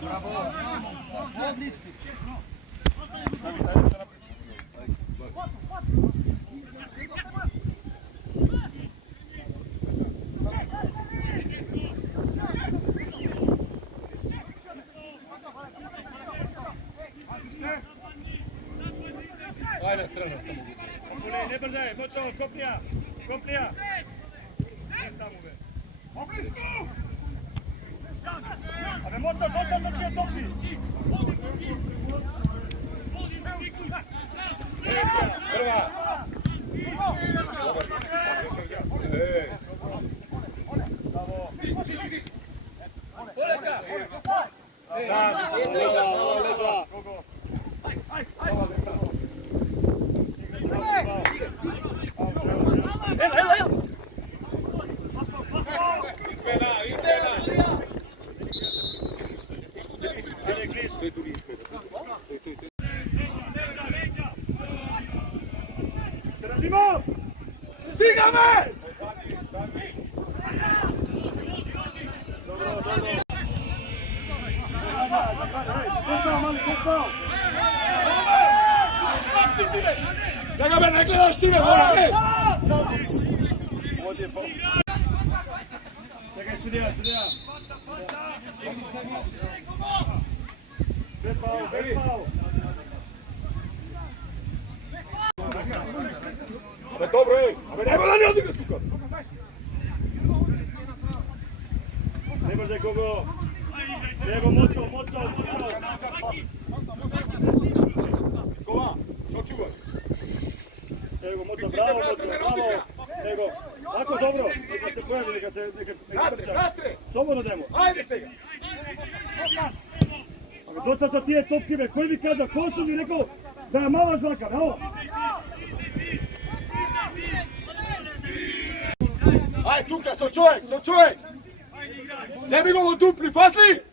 bravo. Odlični. Ajde, strana samo. Ne brzaj, moćo, koplija. Koplija. Tamo be. Oblisku! Ale moćo, dosta do tije topi. Prva. Bravo. Poleka. Leđa. Evo. Stiga me! Sada me ne gledaš ti me, mora me! Čekaj, studija. Bez pao. Dobro je, a ne mora ni odigrati tukad. Ne može kogo. Evo moćo. Kova, što čuvaš? Evo moćo, bravo. Evo, tako dobro, neka se pojavi, neka se Natre! slobodno demo. Ajde se ga! Dosta sa tije topkive, koji mi kada, ko su mi rekao da je mala žvaka, bravo? Aj, tukaj, so čovjek! Sebi go v dupli, fasli!